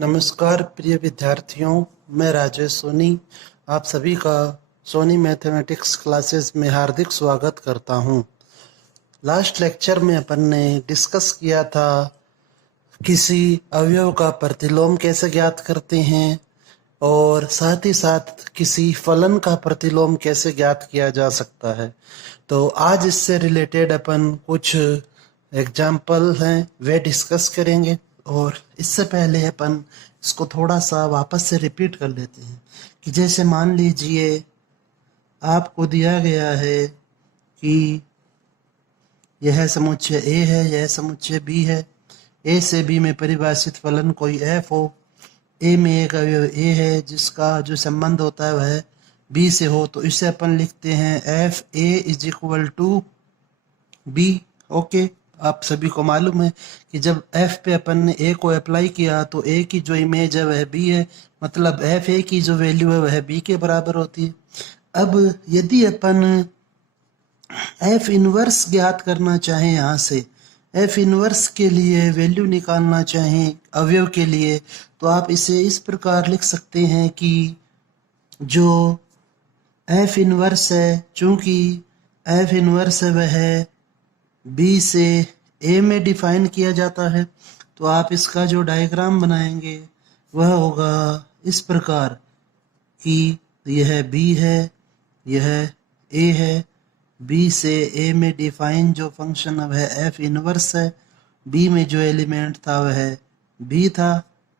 नमस्कार प्रिय विद्यार्थियों, मैं राजेश सोनी आप सभी का सोनी मैथमेटिक्स क्लासेस में हार्दिक स्वागत करता हूं। लास्ट लेक्चर में अपन ने डिस्कस किया था किसी अवयव का प्रतिलोम कैसे ज्ञात करते हैं और साथ ही साथ किसी फलन का प्रतिलोम कैसे ज्ञात किया जा सकता है। तो आज इससे रिलेटेड अपन कुछ एग्जाम्पल हैं वे डिस्कस करेंगे और इससे पहले अपन इसको थोड़ा सा वापस से रिपीट कर लेते हैं कि जैसे मान लीजिए आपको दिया गया है कि यह समुच्चय ए है, यह समुच्चय बी है। ए से बी में परिभाषित फलन कोई एफ हो, ए में एक अवयव ए है जिसका जो संबंध होता है वह बी से हो, तो इसे अपन लिखते हैं f a is equal to b. Okay, आप सभी को मालूम है कि जब एफ पे अपन ने ए को अप्लाई किया तो ए की जो इमेज है वह बी है, मतलब एफ ए की जो वैल्यू है वह बी के बराबर होती है। अब यदि अपन एफ इनवर्स ज्ञात करना चाहें, यहाँ से एफ इनवर्स के लिए वैल्यू निकालना चाहें अवयव के लिए, तो आप इसे इस प्रकार लिख सकते हैं कि जो एफ इनवर्स है, चूंकि एफ इनवर्स है वह बी से ए में डिफाइन किया जाता है, तो आप इसका जो डायग्राम बनाएंगे वह होगा इस प्रकार कि यह बी है, यह ए है, बी से ए में डिफाइन जो फंक्शन है वह एफ इनवर्स है, बी में जो एलिमेंट था वह बी था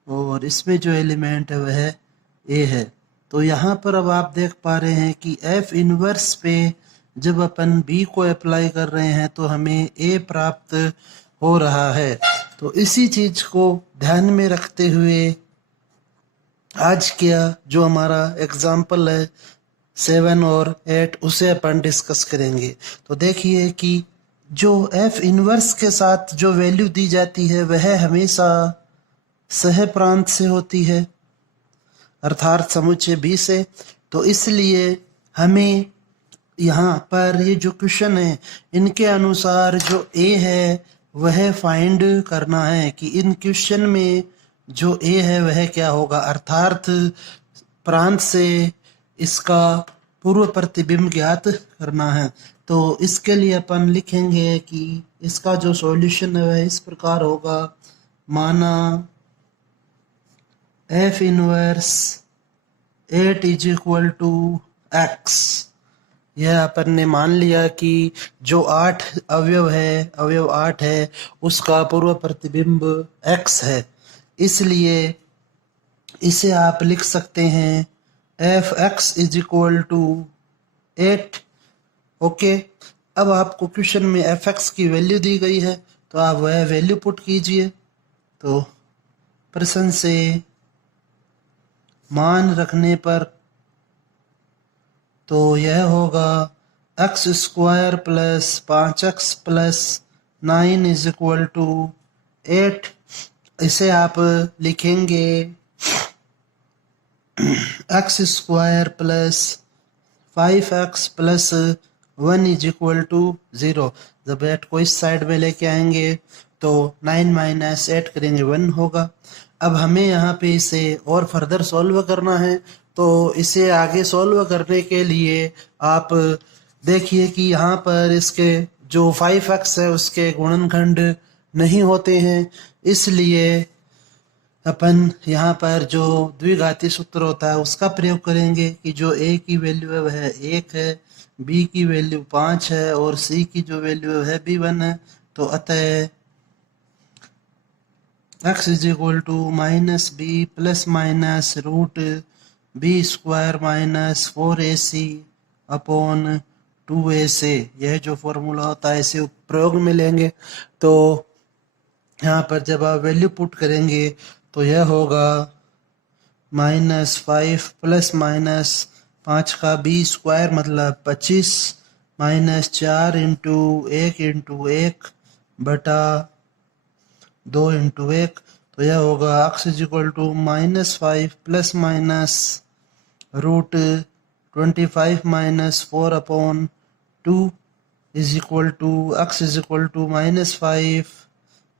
और इसमें जो एलिमेंट है वह ए है। तो यहाँ पर अब आप देख पा रहे हैं कि एफ इनवर्स पे जब अपन बी को अप्लाई कर रहे हैं तो हमें ए प्राप्त हो रहा है। तो इसी चीज को ध्यान में रखते हुए आज का जो हमारा एग्जाम्पल है 7 और 8 उसे अपन डिस्कस करेंगे। तो देखिए कि जो एफ इनवर्स के साथ जो वैल्यू दी जाती है वह हमेशा सह प्रांत से होती है, अर्थात समुच्चय बी से। तो इसलिए हमें यहाँ पर ये जो क्वेश्चन है इनके अनुसार जो ए है वह फाइंड करना है कि इन क्वेश्चन में जो ए है वह क्या होगा, अर्थात प्रांत से इसका पूर्व प्रतिबिंब ज्ञात करना है। तो इसके लिए अपन लिखेंगे कि इसका जो सॉल्यूशन है वह इस प्रकार होगा, माना f inverse 8 is equal to x. यह अपन ने मान लिया कि जो 8 अवयव 8 है उसका पूर्व प्रतिबिंब x है, इसलिए इसे आप लिख सकते हैं f x is equal to 8। Okay, अब आपको क्वेश्चन में एफ एक्स की वैल्यू दी गई है तो आप वह वैल्यू पुट कीजिए। तो प्रश्न से मान रखने पर तो यह होगा x square plus 5x plus 9 is equal to 8। इसे आप लिखेंगे x square plus 5x plus 1 is equal to 0। जब 8 को इस साइड में लेके आएंगे तो 9 माइनस 8 करेंगे 1 होगा। अब हमें यहाँ पे इसे और फर्दर सॉल्व करना है, तो इसे आगे सॉल्व करने के लिए आप देखिए कि यहाँ पर इसके जो 5x है उसके गुणनखंड नहीं होते हैं, इसलिए अपन यहाँ पर जो द्विघाती सूत्र होता है उसका प्रयोग करेंगे कि जो a की वैल्यू है वह 1 है, b की वैल्यू 5 है और c की जो वैल्यू है वह भी 1 है। तो अतः x is equal to minus b plus minus root b square minus 4ac upon 2a। यह जो फॉर्मूला होता है इसे प्रयोग में लेंगे। तो यहाँ पर जब आप वैल्यू पुट करेंगे तो यह होगा -5 प्लस माइनस 5 का बी स्क्वायर मतलब 25 माइनस 4 इंटू 1 इंटू 1 बटा 2 इंटू 1। तो यह होगा x is equal to -5 plus minus root 25 minus 4 upon 2 is equal to x is equal to -5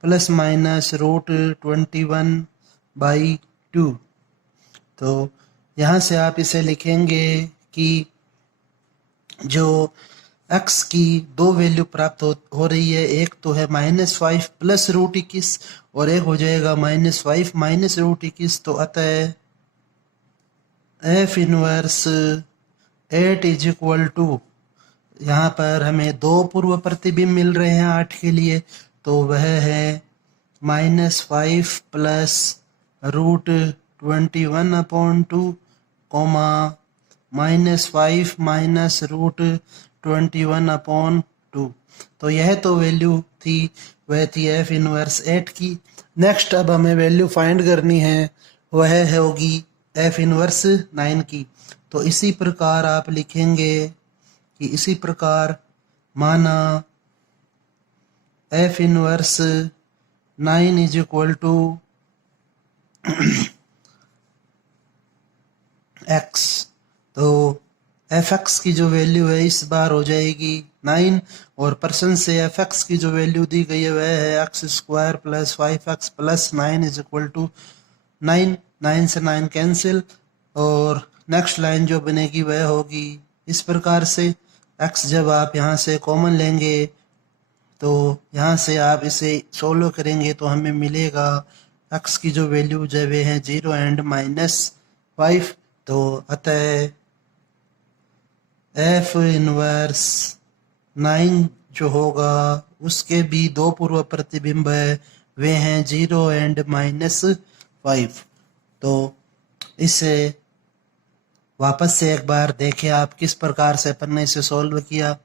plus minus root 21 by 2। तो यहाँ से आप इसे लिखेंगे कि जो x की दो वैल्यू प्राप्त हो रही है, एक तो है -5 प्लस रूट 21 और एक हो जाएगा -5 माइनस रूट 21। तो अतः f inverse 8 is equal to, यहाँ पर हमें दो पूर्व प्रतिबिंब मिल रहे हैं 8 के लिए, तो वह है -5 plus root 21/2 comma -5 minus root 21/2। तो यह तो वैल्यू थी, वह थी f इनवर्स 8 की। नेक्स्ट अब हमें वैल्यू फाइंड करनी है, वह होगी f इनवर्स 9 की। तो इसी प्रकार आप लिखेंगे कि इसी प्रकार माना f inverse 9 is equal to x। तो f(x) की जो वैल्यू है इस बार हो जाएगी 9 और परसेंट से f(x) की जो वैल्यू दी गई है वह है x² plus 5x plus 9 is equal to 9। 9 से 9 कैंसिल और नेक्स्ट लाइन जो बनेगी वह होगी इस प्रकार से। x जब आप यहाँ से कॉमन लेंगे तो यहाँ से आप इसे सोल्व करेंगे तो हमें मिलेगा x की जो वैल्यू जो वे हैं 0 एंड -5। तो अतः f इनवर्स 9 जो होगा उसके भी दो पूर्व प्रतिबिंब है, वे हैं 0 एंड -5। तो इसे वापस से एक बार देखें आप किस प्रकार से अपन ने इसे सॉल्व किया,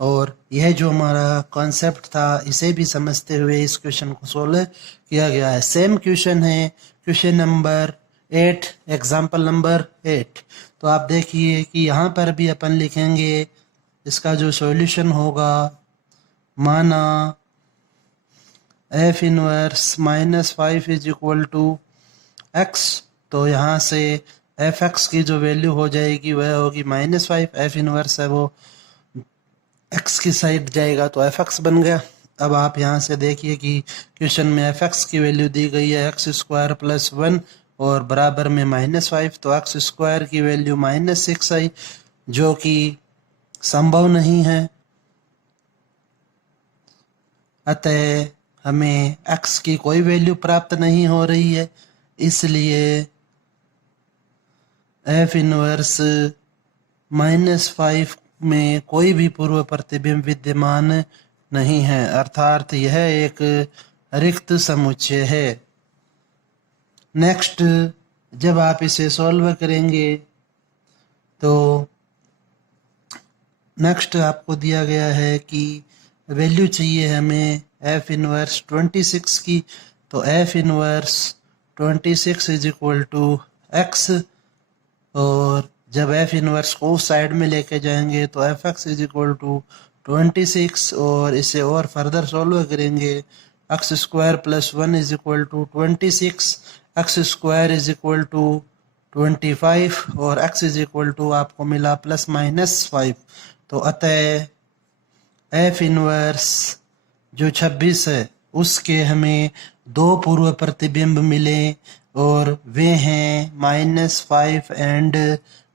और यह जो हमारा कॉन्सेप्ट था इसे भी समझते हुए इस क्वेश्चन को सॉल्व किया गया है। सेम क्वेश्चन है, क्वेश्चन नंबर 8, एग्जाम्पल नंबर 8। तो आप देखिए कि यहाँ पर भी अपन लिखेंगे इसका जो सॉल्यूशन होगा, माना f inverse -5 is equal to x। तो यहाँ से f(x) की जो वैल्यू हो जाएगी वह होगी -5, f इनवर्स है वो x की साइड जाएगा तो f(x) बन गया। अब आप यहाँ से देखिए कि क्वेश्चन में f(x) की वैल्यू दी गई है x² प्लस 1 और बराबर में -5, तो x² की वैल्यू -6 आई, जो कि संभव नहीं है। अतः हमें x की कोई वैल्यू प्राप्त नहीं हो रही है, इसलिए f इनवर्स -5 में कोई भी पूर्व प्रतिबिंब विद्यमान नहीं है, अर्थात यह एक रिक्त समुच्चय है। नेक्स्ट जब आप इसे सॉल्व करेंगे तो नेक्स्ट आपको दिया गया है कि वैल्यू चाहिए हमें f इनवर्स 26 की। तो f inverse 26 is equal to x, और जब f इनवर्स को उस साइड में लेके जाएंगे तो f(x) इज इक्वल टू 26 और इसे और फर्दर सॉल्व करेंगे। x² plus 1 is equal to 26, x² is equal to 25 और x इज इक्वल टू आपको मिला ±5। तो अतः f इनवर्स जो 26 है उसके हमें दो पूर्व प्रतिबिंब मिले और वे हैं -5 एंड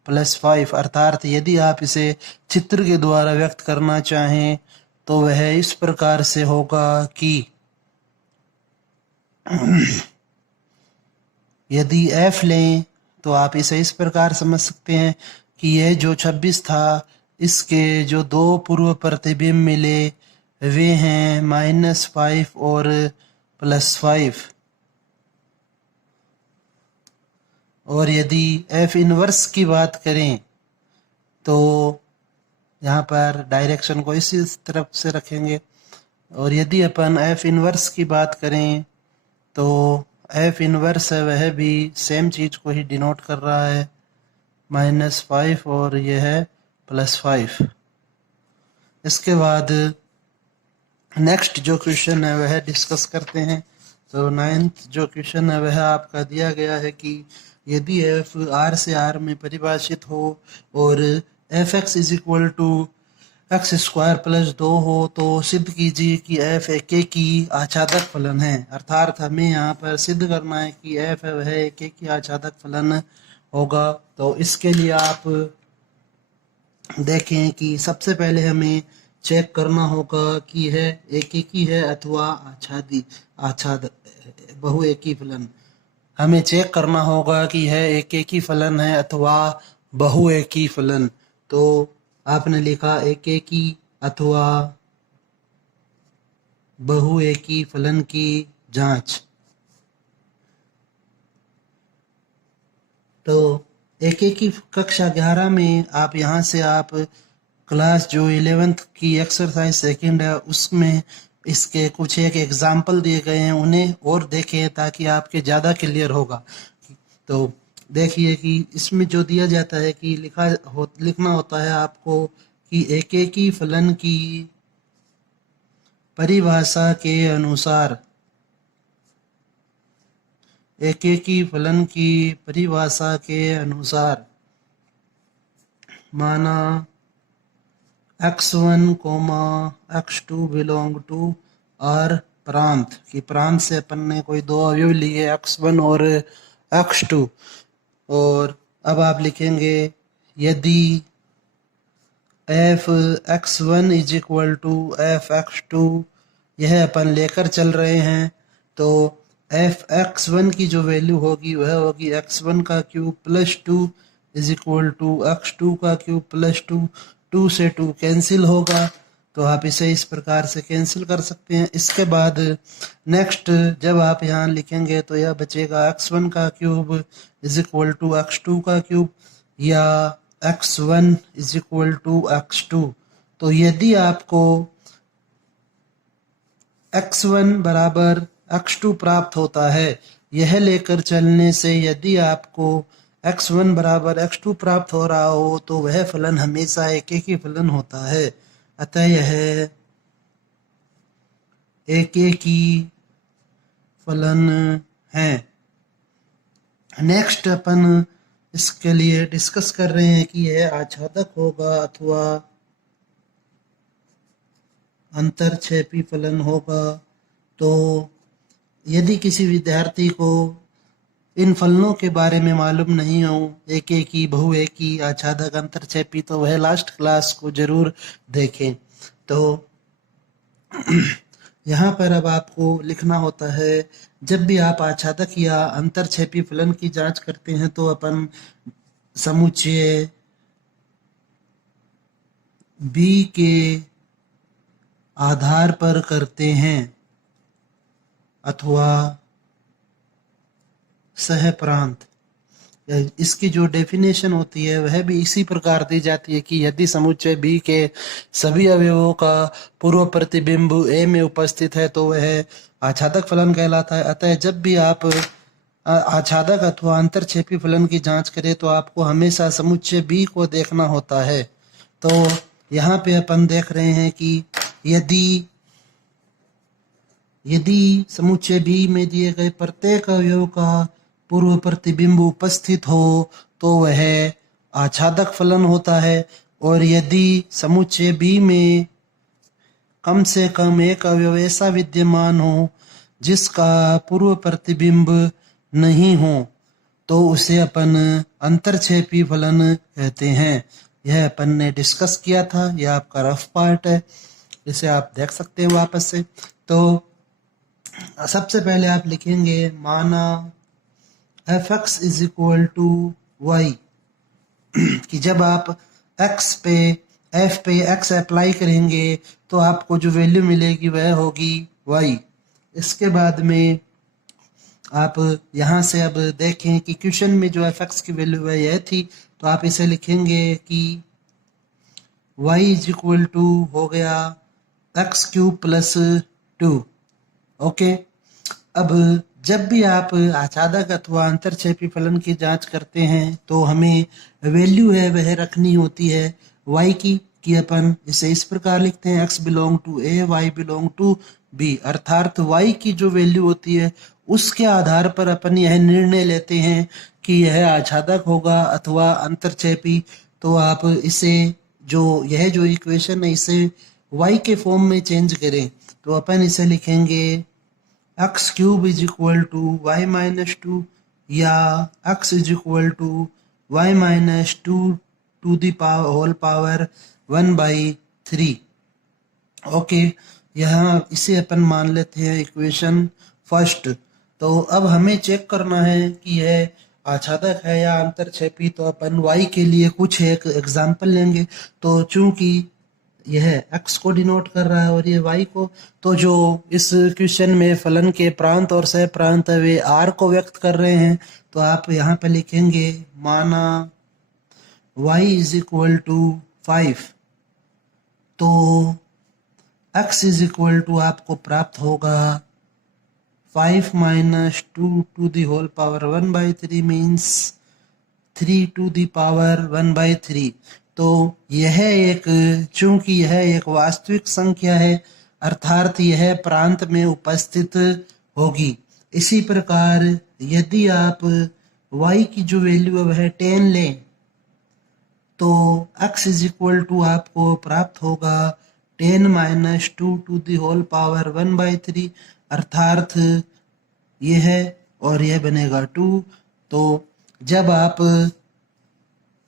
+5। अर्थात यदि आप इसे चित्र के द्वारा व्यक्त करना चाहें तो वह इस प्रकार से होगा कि यदि f लें तो आप इसे इस प्रकार समझ सकते हैं कि यह जो 26 था इसके जो दो पूर्व प्रतिबिंब मिले वे हैं -5 और +5। और यदि f इनवर्स की बात करें तो यहाँ पर डायरेक्शन को इसी तरफ से रखेंगे, और यदि अपन f इनवर्स की बात करें तो f इनवर्स है वह भी सेम चीज़ को ही डिनोट कर रहा है, -5 और यह है +5। इसके बाद नेक्स्ट जो क्वेश्चन है वह डिस्कस करते हैं। तो 9th जो क्वेश्चन है वह आपका दिया गया है कि यदि f R से R में परिभाषित हो और f(x) is equal to x square plus 2 हो तो सिद्ध कीजिए कि एफ एक की आच्छादक फलन है। अर्थात हमें यहाँ पर सिद्ध करना है कि एफ वह एक की आच्छादक फलन होगा। तो इसके लिए आप देखें कि सबसे पहले हमें चेक करना होगा कि है एक ही है अथवा आच्छाद बहु एकी फलन। हमें चेक करना होगा कि है एक ही फलन है अथवा बहु एकी फलन। तो आपने लिखा एक ही अथवा बहु एकी फलन की जांच। तो एक की कक्षा 11 में आप यहाँ से आप क्लास जो 11th की एक्सरसाइज सेकंड है उसमें इसके कुछ एक एग्जाम्पल दिए गए हैं, उन्हें और देखें ताकि आपके ज़्यादा क्लियर होगा। तो देखिए कि इसमें जो दिया जाता है कि लिखना होता है आपको कि एक ही फलन की परिभाषा के अनुसार एक ही फलन की परिभाषा के अनुसार माना x1, x2 बिलोंग टू और प्रांत कि प्रांत से अपन ने कोई दो अवयव लिए x1 और x2। और अब आप लिखेंगे यदि f x1 is equal to f x2, यह अपन लेकर चल रहे हैं। तो एफ x1 की जो वैल्यू होगी वह होगी x1 का cube plus 2 is equal to x2 का क्यूब प्लस 2। 2 से 2 कैंसिल होगा तो आप इसे इस प्रकार से कैंसिल कर सकते हैं। इसके बाद नेक्स्ट जब आप यहाँ लिखेंगे तो यह बचेगा x1 का cube is equal to x2 का क्यूब या x1 is equal to x2। तो यदि आपको x1 बराबर x2 प्राप्त होता है, यह लेकर चलने से यदि आपको x1 बराबर x2 प्राप्त हो रहा हो तो वह फलन हमेशा एक ही फलन होता है। अतः यह एक ही फलन है। नेक्स्ट अपन इसके लिए डिस्कस कर रहे हैं कि यह आच्छादक होगा अथवा अंतरक्षेपी फलन होगा। तो यदि किसी विद्यार्थी को इन फलनों के बारे में मालूम नहीं हो, एक की बहु एकी आच्छादक अंतरक्षेपी, तो वह लास्ट क्लास को जरूर देखें। तो यहाँ पर अब आपको लिखना होता है जब भी आप आच्छादक या अंतरक्षेपी फलन की जांच करते हैं तो अपन समुच्चय B के आधार पर करते हैं अथवा सहप्रांत। इसकी जो डेफिनेशन होती है वह भी इसी प्रकार दी जाती है कि यदि समुच्चय B के सभी अवयवों का पूर्व प्रतिबिंब A में उपस्थित है तो वह आच्छादक फलन कहलाता है। अतः जब भी आप आच्छादक अथवा अंतरक्षेपी फलन की जांच करें तो आपको हमेशा समुच्चय B को देखना होता है। तो यहाँ पे अपन देख रहे हैं कि यदि समुच्चय B में दिए गए प्रत्येक अवयव का पूर्व प्रतिबिंब उपस्थित हो तो वह आच्छादक फलन होता है। और यदि समुच्चय B में कम से कम एक अवयव ऐसा विद्यमान हो जिसका पूर्व प्रतिबिंब नहीं हो तो उसे अपन अंतरक्षेपी फलन कहते हैं। यह अपन ने डिस्कस किया था, यह आपका रफ पार्ट है, इसे आप देख सकते हैं वापस से। तो सबसे पहले आप लिखेंगे माना fx is equal to y कि जब आप x पे f पे x अप्लाई करेंगे तो आपको जो वैल्यू मिलेगी वह होगी y। इसके बाद में आप यहाँ से अब देखें कि क्वेश्चन में जो fx की वैल्यू है यह थी, तो आप इसे लिखेंगे कि y इज इक्वल टू हो गया x क्यूब प्लस 2। ओके, अब जब भी आप आच्छादक अथवा अंतरक्षेपी फलन की जांच करते हैं तो हमें वैल्यू है वह रखनी होती है y की कि अपन इसे इस प्रकार लिखते हैं x belong to a, y belong to b। अर्थात y की जो वैल्यू होती है उसके आधार पर अपन यह निर्णय लेते हैं कि यह आच्छादक होगा अथवा अंतरक्षेपी। तो आप इसे जो यह जो इक्वेशन है इसे y के फॉर्म में चेंज करें तो अपन इसे लिखेंगे x cube is equal to y minus two या x is equal to y minus two to the power whole power 1/3। ओके, यहाँ इसे अपन मान लेते हैं इक्वेशन फर्स्ट। तो अब हमें चेक करना है कि यह आच्छादक है या अंतरछेपी, तो अपन y के लिए कुछ एक एग्जाम्पल लेंगे। तो चूंकि यह x को डिनोट कर रहा है और ये y को, तो जो इस क्वेश्चन में फलन के प्रांत और सह प्रांत है वे r को व्यक्त कर रहे हैं। तो आप यहाँ पे लिखेंगे माना y इज इक्वल टू 5, तो x इज इक्वल टू आपको प्राप्त होगा 5 minus 2 to the whole power 1/3 means 3 to the power 1/3। तो यह एक, चूंकि यह एक वास्तविक संख्या है अर्थात यह प्रांत में उपस्थित होगी। इसी प्रकार यदि आप y की जो वैल्यू है वह 10 लें तो x इज इक्वल टू आपको प्राप्त होगा 10 minus 2 to the whole power 1/3 अर्थात यह और यह बनेगा 2। तो जब आप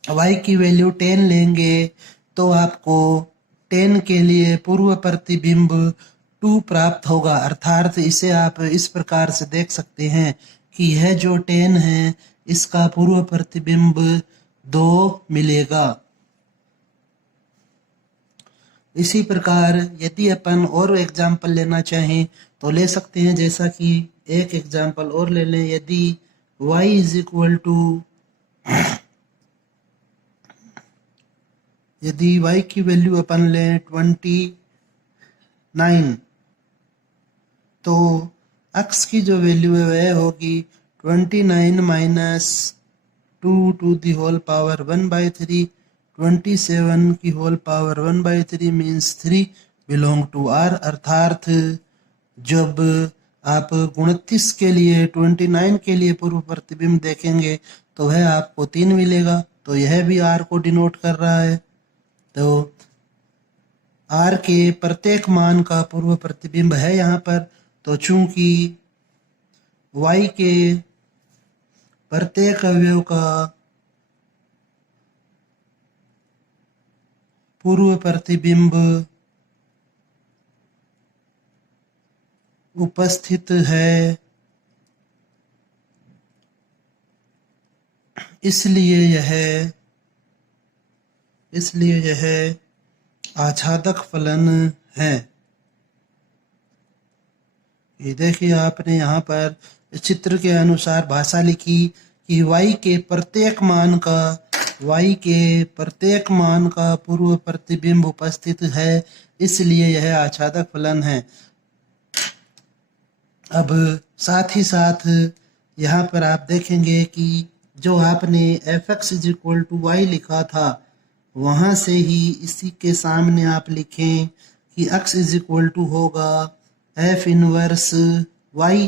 y की वैल्यू 10 लेंगे तो आपको 10 के लिए पूर्व प्रतिबिंब 2 प्राप्त होगा अर्थात इसे आप इस प्रकार से देख सकते हैं कि यह जो 10 है इसका पूर्व प्रतिबिंब 2 मिलेगा। इसी प्रकार यदि अपन और एग्जाम्पल लेना चाहें तो ले सकते हैं, जैसा कि एक एग्जाम्पल और ले लें। यदि y इज इक्वल टू, यदि y की वैल्यू अपन लें 29 तो x की जो वैल्यू है वह होगी 29 minus 2 to the whole power 1/3। 27 की whole power 1/3 means 3 belong to r अर्थात जब आप 29 के लिए 29 के लिए पूर्व प्रतिबिंब देखेंगे तो वह आपको 3 मिलेगा। तो यह भी r को डिनोट कर रहा है। तो r के प्रत्येक मान का पूर्व प्रतिबिंब है यहाँ पर। तो चूंकि y के प्रत्येक अवयव का पूर्व प्रतिबिंब उपस्थित है, इसलिए यह आच्छादक फलन है। ये देखिए आपने यहाँ पर चित्र के अनुसार भाषा लिखी कि y के प्रत्येक मान का पूर्व प्रतिबिंब उपस्थित है, इसलिए यह आच्छादक फलन है। अब साथ ही साथ यहाँ पर आप देखेंगे कि जो आपने fx is equal to y लिखा था वहाँ से ही इसी के सामने आप लिखें कि x इज इक्वल टू होगा f इनवर्स y।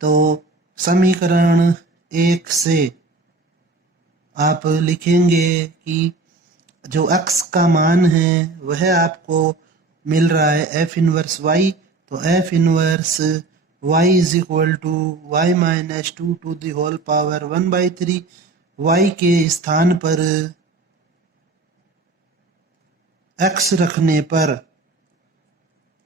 तो समीकरण 1 से आप लिखेंगे कि जो x का मान है वह आपको मिल रहा है f इनवर्स y। तो f inverse y is equal to y minus 2 to the whole power 1/3। y के स्थान पर x रखने पर,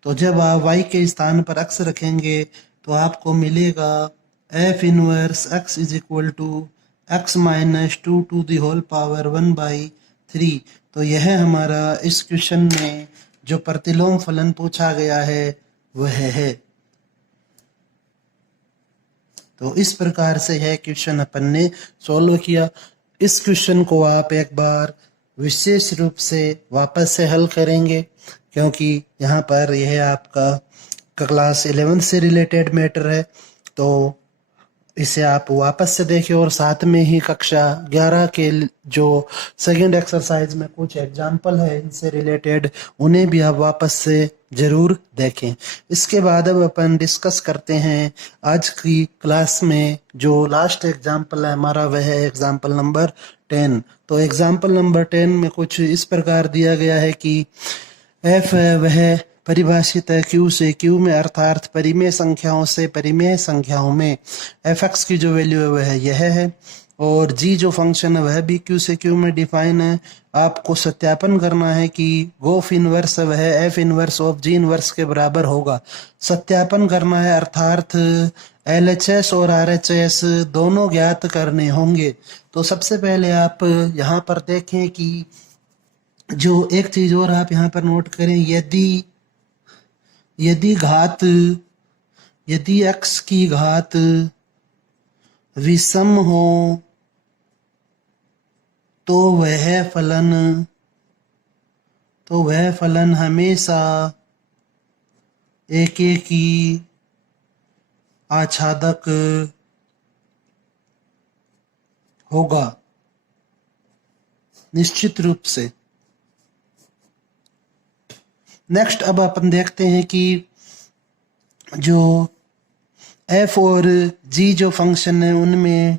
तो जब आप y के स्थान पर x रखेंगे तो आपको मिलेगा f inverse x is equal to x minus 2 to the whole power 1/3। तो यह हमारा इस क्वेश्चन में जो प्रतिलोम फलन पूछा गया है वह है। तो इस प्रकार से यह क्वेश्चन अपन ने सॉल्व किया। इस क्वेश्चन को आप एक बार विशेष रूप से वापस से हल करेंगे क्योंकि यहाँ पर यह आपका क्लास 11 से रिलेटेड मैटर है। तो इसे आप वापस से देखिए और साथ में ही कक्षा 11 के जो सेकंड एक्सरसाइज में कुछ एग्जाम्पल है इनसे रिलेटेड उन्हें भी आप वापस से जरूर देखें। इसके बाद अब अपन डिस्कस करते हैं आज की क्लास में जो लास्ट एग्जाम्पल है हमारा, वह है एग्जाम्पल नंबर 10। तो एग्जाम्पल नंबर 10 में कुछ इस प्रकार दिया गया है कि एफ है वह परिभाषित है क्यू से, क्यू में अर्थात परिमेय संख्याओं से परिमेय संख्याओं में। एफ एक्स की जो वैल्यू है वह यह है, और जी जो फंक्शन है वह भी क्यू से क्यू में डिफाइन है। आपको सत्यापन करना है कि गोफ इनवर्स वह F inverse of ji inverse के बराबर होगा। सत्यापन करना है अर्थात एलएचएस और आरएचएस दोनों ज्ञात करने होंगे। तो सबसे पहले आप यहाँ पर देखें कि जो एक चीज और आप यहाँ पर नोट करें, यदि यदि घात यदि x की घात विषम हो तो वह फलन हमेशा एकेकी आच्छादक होगा, निश्चित रूप से। नेक्स्ट अब अपन देखते हैं कि जो f और g जो फंक्शन है उनमें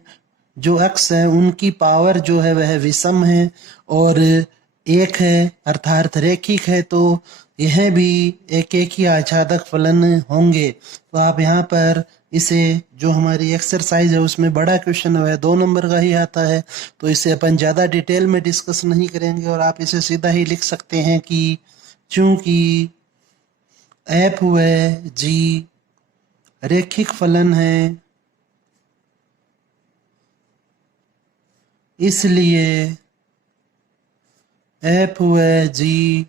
जो x है उनकी पावर जो है वह विषम है और एक है अर्थात रैखिक है, तो यह भी एक ही आच्छादक फलन होंगे। तो आप यहाँ पर इसे जो हमारी एक्सरसाइज है उसमें बड़ा क्वेश्चन है 2 नंबर का ही आता है, तो इसे अपन ज़्यादा डिटेल में डिस्कस नहीं करेंगे और आप इसे सीधा ही लिख सकते हैं कि चूंकि एफ व जी रैखिक फलन है इसलिए एफ व जी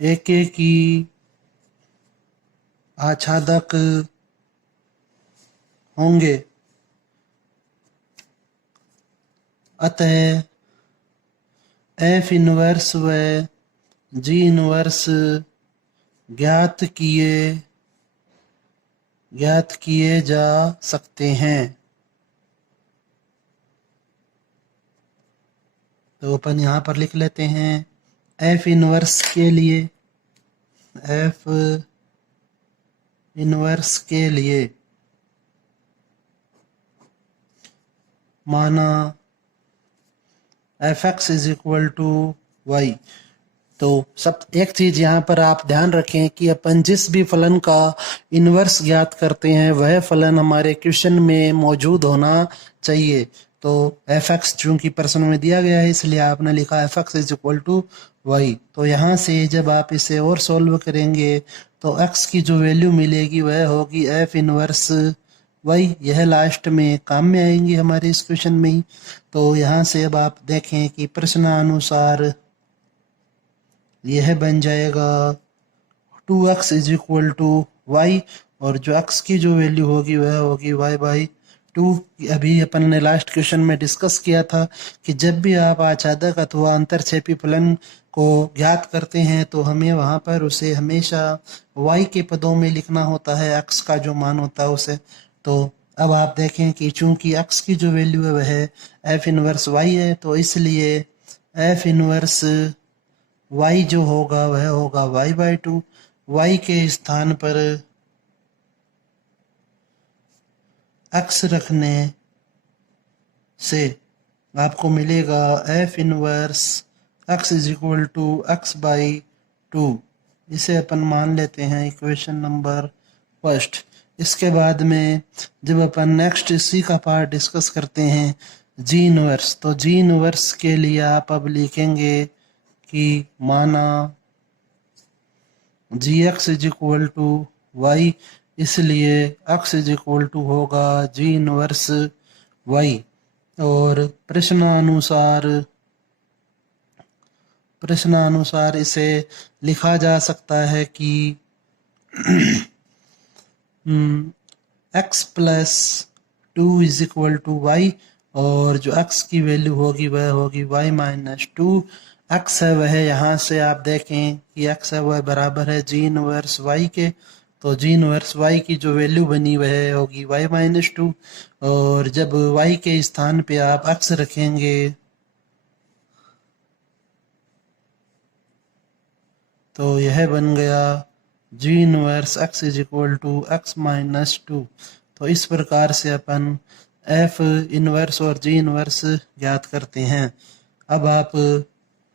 एकेकी आच्छादक होंगे। अतः एफ इनवर्स व जी इनवर्स ज्ञात किए जा सकते हैं। तो अपन यहाँ पर लिख लेते हैं एफ इनवर्स के लिए माना f x is equal to y. तो सब एक चीज यहाँ पर आप ध्यान रखें कि अपन जिस भी फलन का इन्वर्स ज्ञात करते हैं वह फलन हमारे क्वेश्चन में मौजूद होना चाहिए। तो एफ एक्स चूंकि प्रश्न में दिया गया है इसलिए आपने लिखा f x is equal to y. तो यहाँ से जब आप इसे और सॉल्व करेंगे तो एक्स की जो वैल्यू मिलेगी वह होगी एफ इनवर्स वाई। यह लास्ट में काम में आएंगी हमारे इस क्वेश्चन में ही। तो यहाँ से अब आप देखें कि प्रश्नानुसार यह बन जाएगा 2x is equal to y, और जो x की जो वैल्यू होगी वह होगी y बाई 2। अभी अपन ने लास्ट क्वेश्चन में डिस्कस किया था कि जब भी आप आच्छादक अथवा अंतरक्षेपी फलन को ज्ञात करते हैं तो हमें वहाँ पर उसे हमेशा y के पदों में लिखना होता है, x का जो मान होता है उसे। तो अब आप देखें कि चूंकि x की जो वैल्यू है वह f इनवर्स y है, तो इसलिए f इनवर्स y जो होगा वह होगा y बाई 2। y के स्थान पर x रखने से आपको मिलेगा f inverse x is equal to x by 2। इसे अपन मान लेते हैं इक्वेशन नंबर फर्स्ट। इसके बाद में जब अपन नेक्स्ट इसी का पार्ट डिस्कस करते हैं जी इनवर्स, तो जी इनवर्स के लिए आप अब लिखेंगे कि माना g x is equal to y, इसलिए एक्स इज इक्वल टू होगा जी इनवर्स वाई। और प्रश्नानुसार इसे लिखा जा सकता है कि x plus 2 is equal to y, और जो एक्स की वैल्यू होगी वह होगी वाई माइनस 2। एक्स है वह यहाँ से आप देखें कि एक्स है वह बराबर है जी इनवर्स वाई के, तो जी इनवर्स वाई की जो वैल्यू बनी वह होगी वाई माइनस 2। और जब वाई के स्थान पे आप एक्स रखेंगे तो यह बन गया g inverse x is equal to x minus 2। तो इस प्रकार से अपन एफ इनवर्स और जी इनवर्स ज्ञात करते हैं। अब आप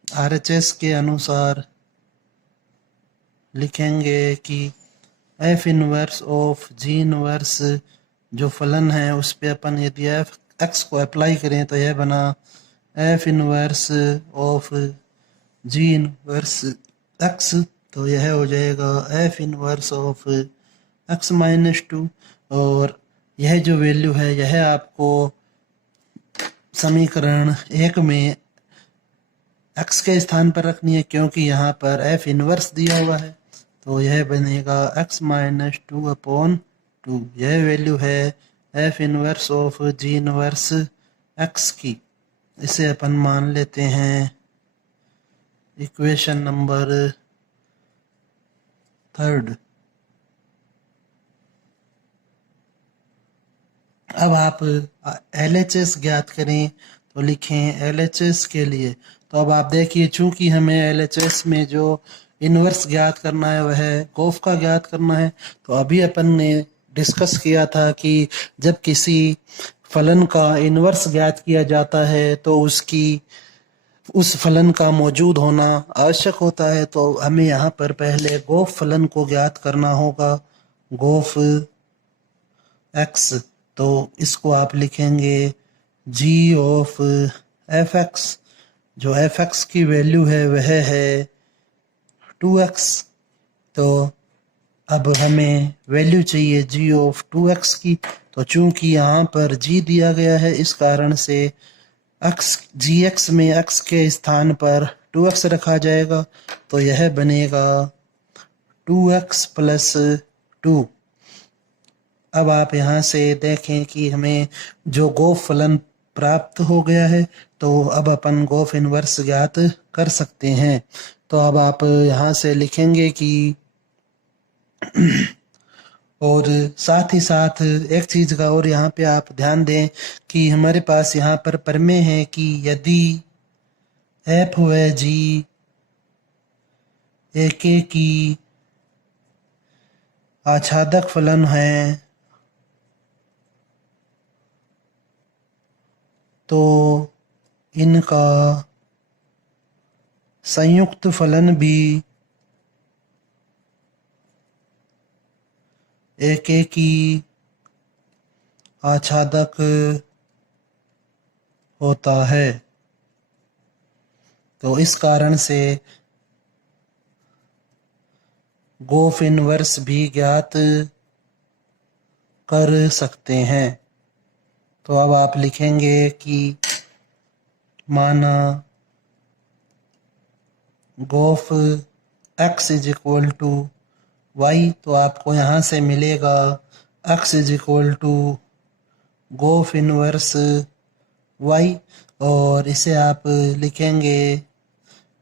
आरएचएस के अनुसार लिखेंगे कि F inverse of ji inverse जो फलन है उस पे अपन यदि एफ एक्स को अप्लाई करें तो यह बना F inverse of ji inverse x, तो यह हो जाएगा F inverse of x minus two. और यह जो वैल्यू है यह आपको समीकरण एक में एक्स के स्थान पर रखनी है, क्योंकि यहाँ पर एफ इनवर्स दिया हुआ है, तो यह बनेगा x minus two upon two. यह वैल्यू है F inverse of ji inverse x की। इसे अपन मान लेते हैं इक्वेशन नंबर 3। अब आप LHS ज्ञात करें तो लिखें LHS के लिए। तो अब आप देखिए, चूंकि हमें LHS में जो इन्वर्स ज्ञात करना है वह गोफ का ज्ञात करना है, तो अभी अपन ने डिस्कस किया था कि जब किसी फलन का इन्वर्स ज्ञात किया जाता है तो उस फलन का मौजूद होना आवश्यक होता है। तो हमें यहाँ पर पहले गोफ फलन को ज्ञात करना होगा, गोफ एक्स। तो इसको आप लिखेंगे g ऑफ एफ एक्स, जो एफ एक्स की वैल्यू है वह है 2x। तो अब हमें वैल्यू चाहिए g ऑफ 2x की, तो चूंकि यहाँ पर g दिया गया है इस कारण से gx में x के स्थान पर 2x रखा जाएगा, तो यह बनेगा 2x प्लस 2। अब आप यहाँ से देखें कि हमें जो गोफ फलन प्राप्त हो गया है, तो अब अपन गोफ इनवर्स ज्ञात कर सकते हैं। तो अब आप यहाँ से लिखेंगे कि और साथ ही साथ एक चीज का और यहाँ पे आप ध्यान दें कि हमारे पास यहाँ पर प्रमेय है कि यदि एफ व जी एक की आच्छादक फलन है तो इनका संयुक्त फलन भी एक की आच्छादक होता है। तो इस कारण से गोफ इनवर्स भी ज्ञात कर सकते हैं। तो अब आप लिखेंगे कि माना g of x is equal to y, तो आपको यहाँ से मिलेगा x is equal to g of inverse y, और इसे आप लिखेंगे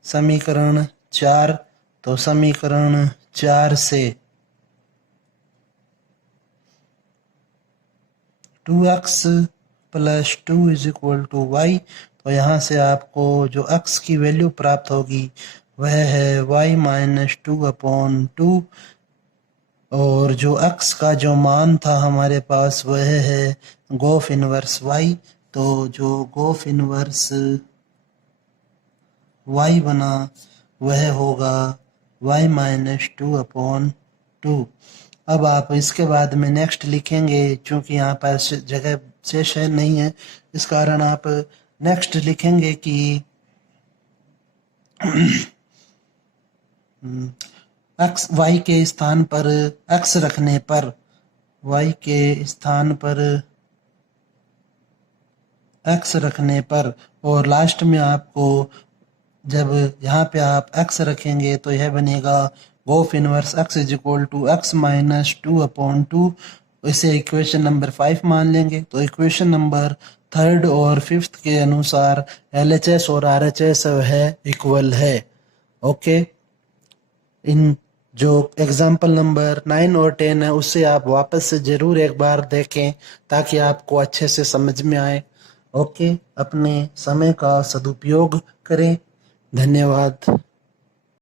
समीकरण 4। तो समीकरण 4 से 2x plus 2 is equal to y, तो यहाँ से आपको जो x की वैल्यू प्राप्त होगी वह है y माइनस 2 अपॉन 2, और जो x का जो मान था हमारे पास वह है गोफ इनवर्स y। तो जो गोफ इनवर्स y बना वह होगा y माइनस 2 अपॉन 2। अब आप इसके बाद में नेक्स्ट लिखेंगे, क्योंकि यहाँ पर जगह शेष है नहीं है, इस कारण आप नेक्स्ट लिखेंगे कि x y के स्थान पर x रखने पर y के स्थान पर x रखने पर, और लास्ट में आपको जब यहाँ पे आप x रखेंगे तो यह बनेगा g of inverse x is equal to x minus 2 upon 2। इसे इक्वेशन नंबर 5 मान लेंगे। तो इक्वेशन नंबर 3 और 5 के अनुसार LHS और RHS है इक्वल है। ओके, इन जो एग्जाम्पल नंबर 9 और 10 है उससे आप वापस से ज़रूर एक बार देखें ताकि आपको अच्छे से समझ में आए। ओके, अपने समय का सदुपयोग करें। धन्यवाद।